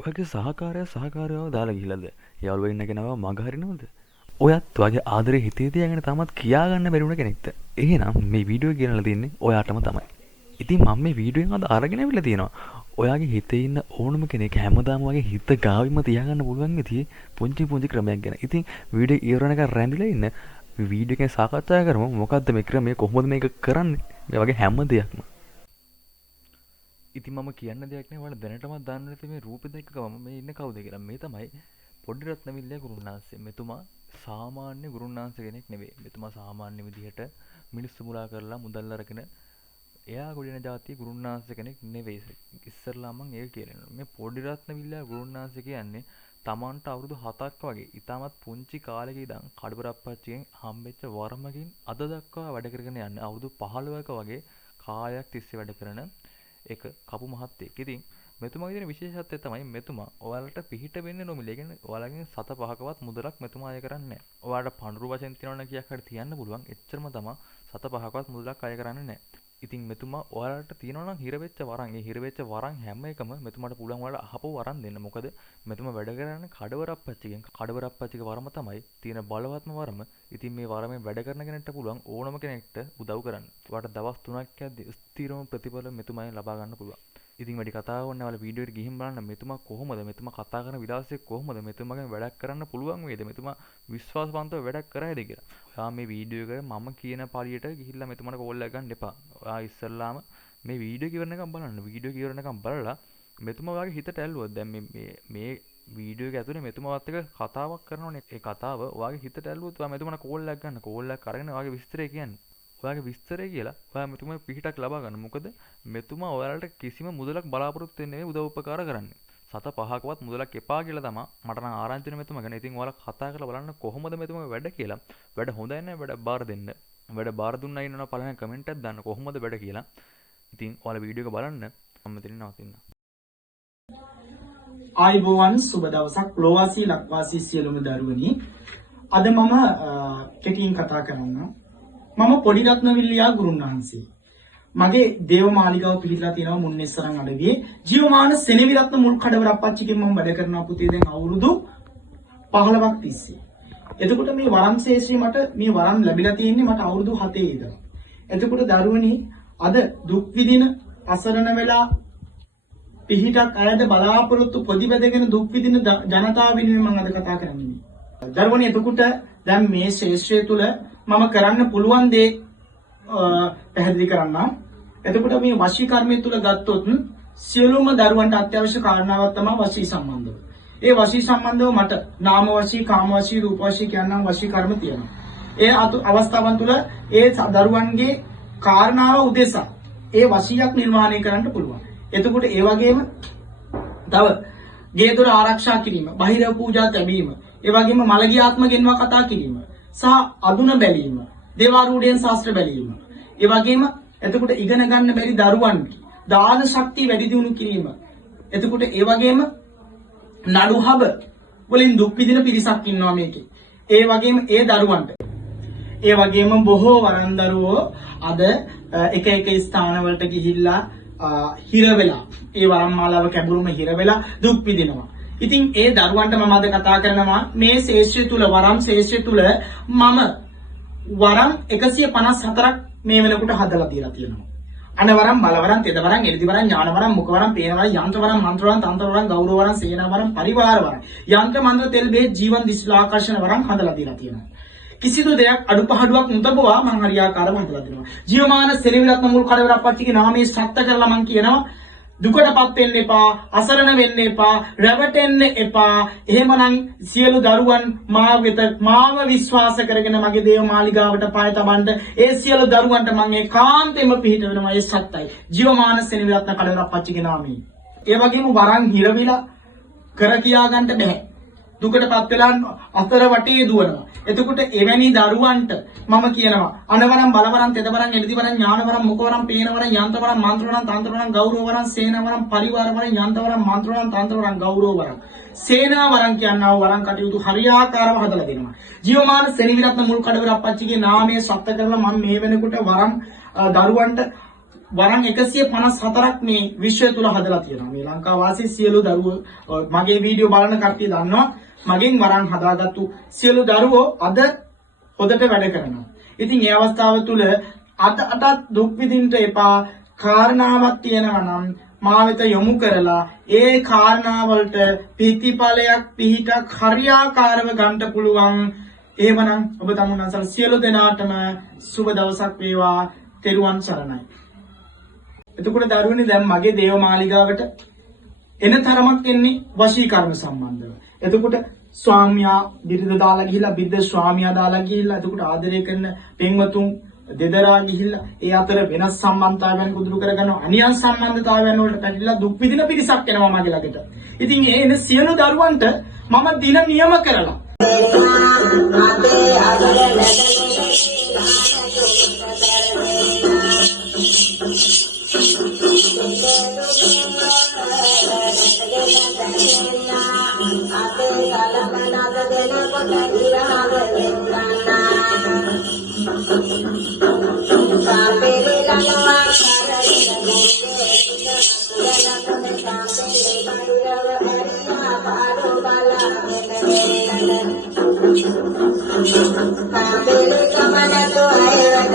ඔයගේ සහකාරයව දාලා ගිහිල්ලාද? යාළුවා ඉන්න කෙනාව මග හරිනවද? ඔයත් වගේ ආදරේ හිතේ තියාගෙන තාමත් කියාගන්න බැරි වුණ කෙනෙක්ද? එහෙනම් මේ වීඩියෝ ගෙනලා තින්නේ ඔයාටම තමයි. ඉතින් මම මේ වීඩියෝෙන් අද අරගෙන අවිල්ලා තියෙනවා. ඔයාගේ හිතේ ඉන්න ඕනම කෙනෙක් හැමදාම වගේ හිත ගාවින්ම තියාගන්න පුළුවන් විදිහේ පුංචි ක්‍රමයක් ගැන. ඉතින් වීඩියෝ ඉවරනකම් රැඳිලා ඉන්න. මේ වීඩියෝ එකෙන් සාකච්ඡා කරමු. මොකද්ද මේ ක්‍රමය? කොහොමද මේක කරන්නේ? මේ වගේ හැම දෙයක්ම. ඉතින් මම කියන්න දෙයක් නෑ. ඔයාලා දැනටමත් දන්න නැති මේ රූපෙ දැක්ක ගමන් මේ ඉන්නේ කවුද කියලා. මේ තමයි පොඩිරත්නවිල්ලේ ගුරුනාන්සේ. මෙතුමා සාමාන්‍ය ගුරුනාන්සේ කෙනෙක් නෙවෙයි. මෙතුමා සාමාන්‍ය විදිහට මිනිස්සු මුලා කරලා මුදල් අරගෙන එයා ගොඩින જાතිය ගුරුනාන්සේ කෙනෙක් නෙවෙයි. ඉස්සරලා මම ඒක කියලා. මේ පොඩිරත්නවිල්ලා ගුරුනාන්සේ කියන්නේ තමන්ට අවුරුදු 7ක් වගේ ඉතාමත් පුංචි කාලෙක ඉඳන් කඩබරප්පච්චියෙන් හම්බෙච්ච වරමකින් අද දක්වා වැඩ කරගෙන යන්නේ අවුරුදු 15ක වගේ කාලයක් තිස්සේ වැඩ කරන එක කපු මහත්තයෙක්. ඉතින් මෙතුමාගේ තියෙන විශේෂත්වය තමයි මෙතුමා ඔයාලට පිහිට වෙන්නේ නොමිලේ. කියන්නේ ඔයාලගෙන් 7-5කවත් මුදලක් මෙතුමා අය කරන්නේ නැහැ. ඔයාලට පඳුරු වශයෙන් තියනවා කියක් හරි තියන්න පුළුවන්. එච්චරම තමයි 7-5කවත් මුදලක් අය කරන්නේ නැහැ. ඉතින් මෙතුමා ඔයාලට තියෙනවා නම් හිරවෙච්ච වරන්, ඒ හිරවෙච්ච වරන් හැම එකම මෙතුමාට පුළුවන් ඔයාලට අහපුව වරන් දෙන්න. මොකද මෙතුමා වැඩ කරන්නේ කඩවරප්පච්චිගෙන්. කඩවරප්පච්චිගේ වරම තමයි තියෙන බලවත්ම වරම. ඉතින් මේ වරමෙන් වැඩ කරන කෙනෙක්ට පුළුවන් ඕනම කෙනෙක්ට උදව් කරන්න. ඔයාලට දවස් 3ක් යද්දී ස්ථිරම ප්‍රතිඵල මෙතුමාෙන් ලබා ගන්න පුළුවන්. ඉතින් වැඩි කතාවක් නැහැ. ඔයාලා වීඩියෝ එකට ගිහින් බලන්න මෙතුමා කොහොමද, මෙතුමා කතා කරන විලාසය කොහොමද, මෙතුමාගෙන් වැඩක් කරන්න පුළුවන් වේද, මෙතුමා විශ්වාසවන්තව වැඩක් කරයිද කියලා. ඔයා මේ වීඩියෝ එක මම කියන පළියට ගිහිල්ලා මෙතුමාට කෝල් එකක් ගන්න එපා. ඔයා ඉස්සල්ලාම මේ වීඩියෝ කිවරනකම් බලන්න. වීඩියෝ කිවරනකම් බලලා මෙතුමා ඔයාගේ හිතට ඇල්ලුවොත් දැන් මේ වීඩියෝ එක ඇතුලේ මෙතුමාවත් එක්ක කතාවක් කරනවනේ. ඒ කතාව ඔයාගේ හිතට ඇල්ලුවොත් ඔයා මෙතුමාට කෝල් එකක් ගන්න. කෝල් එකක් අරගෙන ඔයාගේ විස්තරය කියන්න. ඔයාගේ විස්තරය කියලා ඔයා මෙතුමා පිහිටක් ලබා ගන්න. මොකද මෙතුමා ඔයාලට කිසිම මුදලක් බලාපොරොත්තු වෙන්නේ නෙවෙයි උදව් උපකාර කරන්නේ. 7-5කවත් මුදලක් එපා කියලා තමයි මට නම් ආරංචි වෙන මෙතුමා ගැන. ඉතින් ඔයාලා කතා කරලා බලන්න කොහොමද මෙතුමා වැඩ කියලා. වැඩ හොඳයි නෑ වැඩ බාර දෙන්න. වැඩ බාර දුන්නා ඉන්නවා පළවෙනි කමෙන්ට් එකක් දාන්න කොහොමද වැඩ කියලා. ඉතින් ඔයාලා වීඩියෝ එක බලන්න. මම මෙතන නවතින්න. ආයුබෝවන් සුබ දවසක් ලෝවාසී ලක්වාසී සියලුම දරුවනි. අද මම කෙටියෙන් කතා කරන්න. මම පොඩිරත්නවිල්ලියා ගුරුන්වහන්සේ. මගේ දේවමාලිගාව පිළිලා තියෙනවා මුන්නේසරන් අඩවියේ ජීවමාන සෙනවිරත්න මුල් කඩවරප්පච්චිගෙන් මම වැඩ කරනවා පුතේ දැන් අවුරුදු 15ක් තිස්සේ. එතකොට මේ වරම් ශේෂ්ත්‍රي මට මේ වරම් ලැබිලා තියෙන්නේ මට අවුරුදු 7 ඉඳලා. එතකොට දරුවනි අද දුක් විඳින අසරණ වෙලා පිහිටක් අයද බලාපොරොත්තු පොදිබැදගෙන දුක් විඳින ජනතාව වෙනුවෙන් මම අද කතා කරන්නේ. දරුවනි එතකොට දැන් මේ ශේෂ්ත්‍රය තුල මම කරන්න පුළුවන් දේ පැහැදිලි කරන්නම්. එතකොට මේ වශී කර්මය තුල ගත්තොත් සියලුම දරුවන්ට අත්‍යවශ්‍ය කාරණාවක් තමයි වශී සම්බන්ධව. ඒ වශී සම්බන්ධව මට නාම වශී, කාම වශී, රූප වශී කියනනම් වශී කර්ම තියෙනවා. ඒ අවස්ථාවන් තුල ඒ දරුවන්ගේ කාරණාව උදෙසා ඒ වශීයක් නිර්මාණය කරන්න පුළුවන්. එතකොට ඒ වගේම තව ගේ දොර ආරක්ෂා කිරීම, බාහිර පූජා තැබීම, ඒ වගේම මළගිය ආත්ම ගෙන්වා කතා කිරීම සහ අඳුන බැලීම, දේවාරූඪයන් ශාස්ත්‍ර බැලීම. ඒ වගේම එතකොට ඉගෙන ගන්න බැරි දරුවන්ගේ දාන ශක්තිය වැඩි දියුණු කිරීම. එතකොට ඒ වගේම නඩුහබ වලින් දුක් විඳින පිරිසක් ඉන්නවා මේකේ. ඒ වගේම ඒ දරුවන්ට ඒ වගේම බොහෝ වරන් දරුවෝ අද එක ස්ථානවලට ගිහිල්ලා හිර වෙලා ඒ වරම් මාලාව කැඹුරුම හිර වෙලා දුක් විඳිනවා. ඉතින් ඒ දරුවන්ට මම අද කතා කරනවා මේ ශේෂ්ත්‍රය තුල වරම් ශේෂ්ත්‍රය තුල මම වරම් 154ක් මේ වෙනකොට හදලා තියලා තියෙනවා. අනවරම්, බලවරම්, තෙදවරම්, එළිදිවරම්, ඥානවරම්, මුඛවරම්, පේනවරම්, යන්ත්‍රවරම්, මන්ත්‍රවරම්, තන්ත්‍රවරම්, ගෞරවවරම්, සේනාවරම්, පරිවාරවරම්, යන්ත්‍ර මන්ත්‍ර තෙල් බෙහෙත් ජීවන් දිස්ලා ආකර්ෂණ වරම් හදලා තියලා තියෙනවා. කිසිදු දෙයක් අඩුපහඩුවක් නොතබවා මම හරියාකාරව හදලා දෙනවා. ජීවමාන සෙනවිරත්න මුල් කඩවරප්පච්චිගේ නාමයේ සත්‍ය කරලා මම කියනවා දුකටපත් වෙන්න එපා, අසරණ වෙන්න එපා, රැවටෙන්න එපා. එහෙමනම් සියලු දරුවන් මාව විශ්වාස කරගෙන මගේ දේව මාලිගාවට පාය තබන්න. ඒ සියලු දරුවන්ට මම ඒකාන්තයෙන්ම පිහිට වෙනවා. ඒ සත්‍යයි. ජීවමාන සෙනවිරත්න කඩවරප්පච්චිගේ නාමයේ. ඒ වගේම වරන් හිරවිලා කර කියා ගන්න බෑ. දුකටපත් වෙලා අතර වටේ දුවනවා. එතකොට එවැනි දරුවන්ට මම කියනවා අනවරම්, බලවරම්, තෙදවරම්, එළිදිවරම්, ඥානවරම්, මුඛවරම්, පේනවරම්, යන්ත්‍රවරම්, මන්ත්‍රවරම්, තන්ත්‍රවරම්, ගෞරවවරම්, සේනාවරම්, පරිවාරවරම්, යන්ත්‍රවරම්, මන්ත්‍රවරම්, තන්ත්‍රවරම්, ගෞරවවරම්, සේනාවරම් කියනවා වරම් කටයුතු හරියාකාරව හදලා දෙනවා. ජීවමාන සෙනවිරත්න මුල් කඩවරප්පච්චිගේ නාමයේ සත්‍ය කරලා මම මේ වෙනකොට වරම් දරුවන්ට වරන් 154ක් මේ විශ්වය තුල හදලා තියෙනවා. මේ ලංකා වාසී සියලු දරුවෝ මගේ වීඩියෝ බලන කට්ටිය දන්නවා මගෙන් වරන් හදාගත්තු සියලු දරුවෝ අද හොදට වැඩ කරනවා. ඉතින් මේ අවස්ථාව තුල අදටත් දුක් විඳින්න එපා. කාරණාවක් තියෙනවා නම් මා වෙත යොමු කරලා ඒ කාරණාවලට ප්‍රතිඵලයක් පිහිටක් හරියාකාරව ගන්න පුළුවන්. එහෙමනම් ඔබ තමුන්වන්සල සියලු දෙනාටම සුබ දවසක් වේවා. තෙරුවන් සරණයි. එතකොට දරුවනේ දැන් මගේ දේව මාලිගාවට එන තරමක් එන්නේ වශීකරණ සම්බන්ධව. එතකොට ස්වාමියා බිරිඳ දාලා ගිහිල්ලා බිරිඳ ස්වාමියා දාලා ගිහිල්ලා එතකොට ආදරය කරන පෙම්වතුන් දෙදරා ගිහිල්ලා ඒ අතර වෙනස් සම්බන්ධතාවයන් කුදුරු කරගන්නවා. අනියම් සම්බන්ධතාවයන් වලට පැටලිලා දුක් විඳින පිරිසක් එනවා මගේ ළඟට. ඉතින් ඒ එන සියලු දරුවන්ට මම දින නියම කරලා Kamala to ayat,